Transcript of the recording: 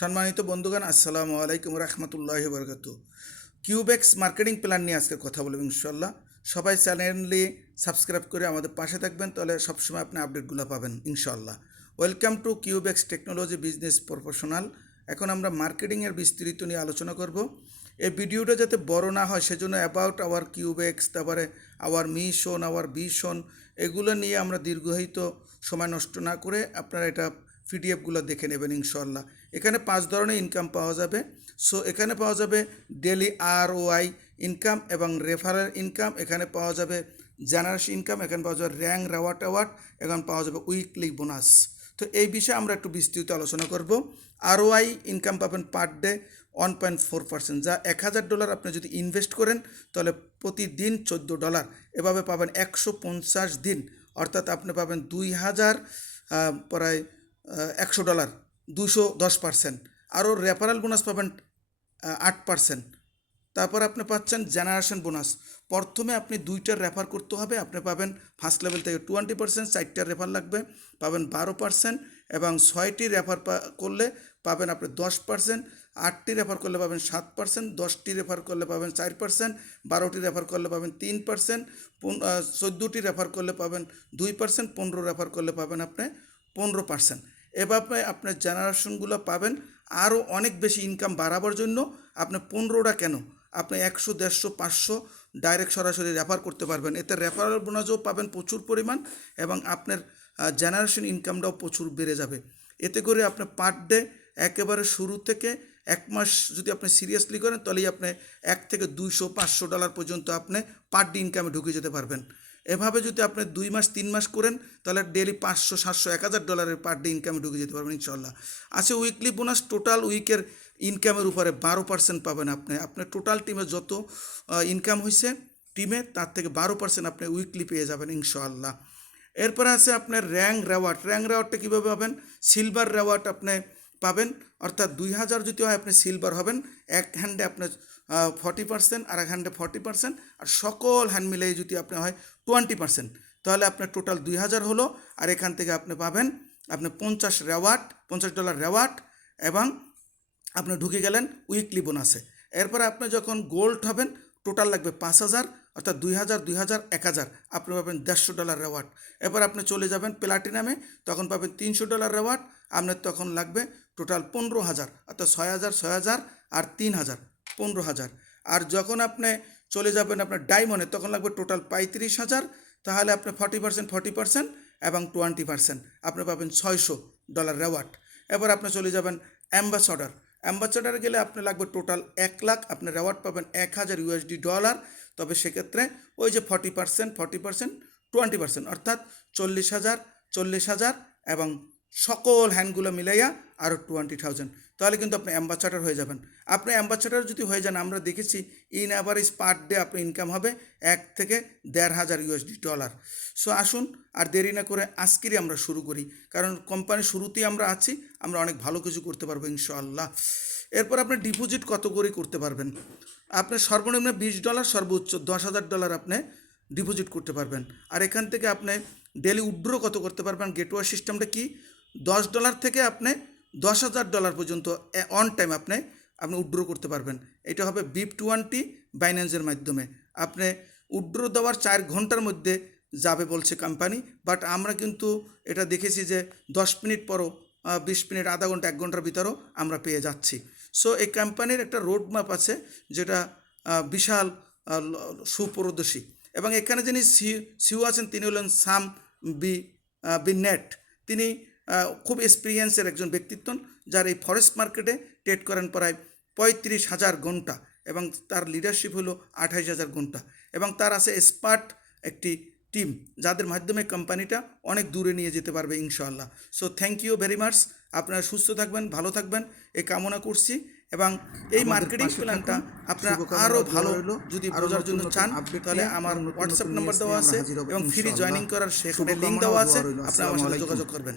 সম্মানিত বন্ধুগণ, আসসালামু আলাইকুম রহমতুল্লাহি বরকাতু। কিউবেক্স মার্কেটিং প্ল্যান নিয়ে আজকে কথা বলবো ইনশাল্লাহ। সবাই চ্যানেলটি সাবস্ক্রাইব করে আমাদের পাশে থাকবেন, তাহলে সবসময় আপনি আপডেটগুলো পাবেন ইনশাল্লাহ। Welcome to Cubex technology business professional. এখন আমরা মার্কেটিংয়ের বিস্তৃত নিয়ে আলোচনা করব। এই ভিডিওটা যাতে বড় না হয় সেজন্য অ্যাবাউট আওয়ার কিউবেক্স, তারপরে আওয়ার মিশন, আওয়ার ভিশন, এগুলো নিয়ে আমরা দীর্ঘায়িত সময় নষ্ট না করে আপনারা এটা পিডিএফগুলো দেখে নেবেন ইনশাল্লাহ। এখানে 5 ধরনের ইনকাম পাওয়া যাবে। সো এখানে পাওয়া যাবে ডেলি ROI ইনকাম এবং রেফারেল ইনকাম, এখানে পাওয়া যাবে জেনারেশন ইনকাম, এখানে পাওয়া যাবে র্যাঙ্ক অ্যাওয়ার্ড, এখানে পাওয়া যাবে উইকলি বোনাস। তো এই বিষয়ে আমরা একটু বিস্তৃত আলোচনা করব। ROI ইনকাম পাবেন পার ডে 1.4%, যা $1000 আপনি যদি ইনভেস্ট করেন তাহলে প্রতিদিন $14। এভাবে পাবেন 150 দিন, অর্থাৎ আপনি পাবেন 2000 প্রায় $100, 210%। আরও রেফারেল বোনাস পাবেন 8%। তারপর আপনি পাচ্ছেন জেনারেশন বোনাস। প্রথমে আপনি 2টা রেফার করতে হবে, আপনি পাবেন ফার্স্ট লেভেল থেকে 20%, 4টা রেফার লাগবে পাবেন 12%, এবং 6টি রেফার করলে পাবেন আপনি 10%, 8টি রেফার করলে পাবেন 7%, 10টি রেফার করলে পাবেন 4%, 12টি রেফার করলে পাবেন 3%, 14টি রেফার করলে পাবেন 2%, 15 রেফার করলে পাবেন আপনি 15%। এভাবে আপনার জেনারেশনগুলো পাবেন। আরও অনেক বেশি ইনকাম বাড়াবার জন্য আপনি 15টা কেন, আপনি 100, 150, 500 ডাইরেক্ট সরাসরি রেফার করতে পারবেন। এতে রেফারেল বোনাসও পাবেন প্রচুর পরিমাণ, এবং আপনার জেনারেশন ইনকামটাও প্রচুর বেড়ে যাবে। এতে করে আপনি পার ডে একেবারে শুরু থেকে 1 মাস যদি আপনি সিরিয়াসলি করেন তাহলেই আপনি $1 থেকে $200-500 পর্যন্ত আপনি পার ডে ইনকামে ঢুকে যেতে পারবেন। এভাবে যদি আপনি 2 মাস 3 মাস করেন তাহলে ডেলি $500, $700, $1000 পার ডে ইনকামে ঢুকে যেতে পারবেন ইনশাল্লাহ। আছে উইকলি বোনাস, টোটাল উইকের ইনকামের উপরে 12% পাবেন আপনি। আপনার টোটাল টিমে যত ইনকাম হয়েছে টিমে, তার থেকে 12% আপনি উইকলি পেয়ে যাবেন ইনশাআল্লাহ। এরপরে আছে আপনার র্যাঙ্ক রেওয়ার্ডটা কীভাবে পাবেন? সিলভার রেওয়ার্ড আপনি পাবেন, অর্থাৎ 2000 যদি হয় আপনি সিলভার হবেন। এক হ্যান্ডে আপনার 40%, আর এক হ্যান্ডে 40%, আর সকল হ্যান্ড মিলিয়ে যদি আপনি হয় 20%, তাহলে আপনার টোটাল 2000 হলো। আর এখান থেকে আপনি পাবেন আপনি $50 রেওয়ার্ড, এবং আপনি ঢুকে গেলেন উইকলি বোনাসে। এরপরে আপনি যখন গোল্ড হবেন টোটাল লাগবে 5000, অর্থাৎ 2000, 1000, আপনি পাবেন $150 রেওয়ার্ড। এরপর আপনি চলে যাবেন প্লাটিনামে, তখন পাবেন $300 রেওয়ার্ড। আপনার তখন লাগবে টোটাল 15000, অর্থাৎ 6000, আর 3000, 15000। আর যখন আপনি চলে যাবেন আপনার ডায়মন্ডে, তখন লাগবে টোটাল 35000, তাহলে আপনি 40%, এবং 20% আপনি পাবেন $600 রেওয়ার্ড। এবার আপনি চলে যাবেন অ্যাম্বাসাডারে গেলে আপনি লাগবে টোটাল 1 লাখ, আপনি রেওয়ার্ড পাবেন $1000। তবে সেক্ষেত্রে ওই যে 40%, 20%, অর্থাৎ 40,000, এবং সকল হ্যান্ডগুলো মিলাইয়া আরও 20,000, তাহলে কিন্তু আপনি অ্যাম্বাসাডার হয়ে যাবেন। আপনি অ্যাম্বাসাডার যদি হয়ে যান, আমরা দেখেছি ইন অ্যাভারেজ পার ডে আপনি ইনকাম হবে $1 থেকে $1,500। সো আসুন আর দেরি না করে আজকেরই আমরা শুরু করি, কারণ কোম্পানির শুরুতেই আমরা আছি, আমরা অনেক ভালো কিছু করতে পারবো ইনশাআল্লাহ। এরপর আপনি ডিপোজিট কত করে করতে পারবেন? আপনি সর্বনিম্ন $20, সর্বোচ্চ $10,000 আপনি ডিপোজিট করতে পারবেন। আর এখান থেকে আপনি ডেলি উইথড্র কত করতে পারবেন? গেটওয়ে সিস্টেমটা কি? $10 থেকে আপনি $10,000 পর্যন্ত অন টাইম আপনি উইথড্র করতে পারবেন। এটা হবে BIP20 বাইন্যান্সের মাধ্যমে। আপনি উইথড্র দেওয়ার 4 ঘন্টার মধ্যে যাবে বলছে কোম্পানি, বাট আমরা কিন্তু এটা দেখেছি যে 10 মিনিট পরও, 20 মিনিট, আধা ঘন্টা, 1 ঘন্টার ভিতরেও আমরা পেয়ে যাচ্ছি। সো এই কোম্পানির একটা রোড ম্যাপ আছে যেটা বিশাল সুপরদর্শী, এবং এখানে যিনি সিও আছেন তিনি হলেন সাম বিনেট। তিনি খুব এক্সপিরিয়েন্সের একজন ব্যক্তিত্ব, যার এই ফরেক্স মার্কেটে ট্রেড করেন প্রায় 35,000 ঘন্টা, এবং তার লিডারশিপ হলো 28,000 ঘন্টা, এবং তার আছে এক্সপার্ট একটি টিম, যাদের মাধ্যমে কোম্পানিটা অনেক দূরে নিয়ে যেতে পারবে ইনশাআল্লাহ। So thank you very much. আপনারা সুস্থ থাকবেন, ভালো থাকবেন, এই কামনা করছি। এবং এই মার্কেটিং প্ল্যানটা আপনারা আরও ভালো যদি বোঝার জন্য চান, তাহলে আমার হোয়াটসঅ্যাপ নাম্বার দেওয়া আছে, এবং ফ্রি জয়েনিং করার সেখানে লিঙ্ক দেওয়া আছে, আপনারা আমার সাথে যোগাযোগ করবেন।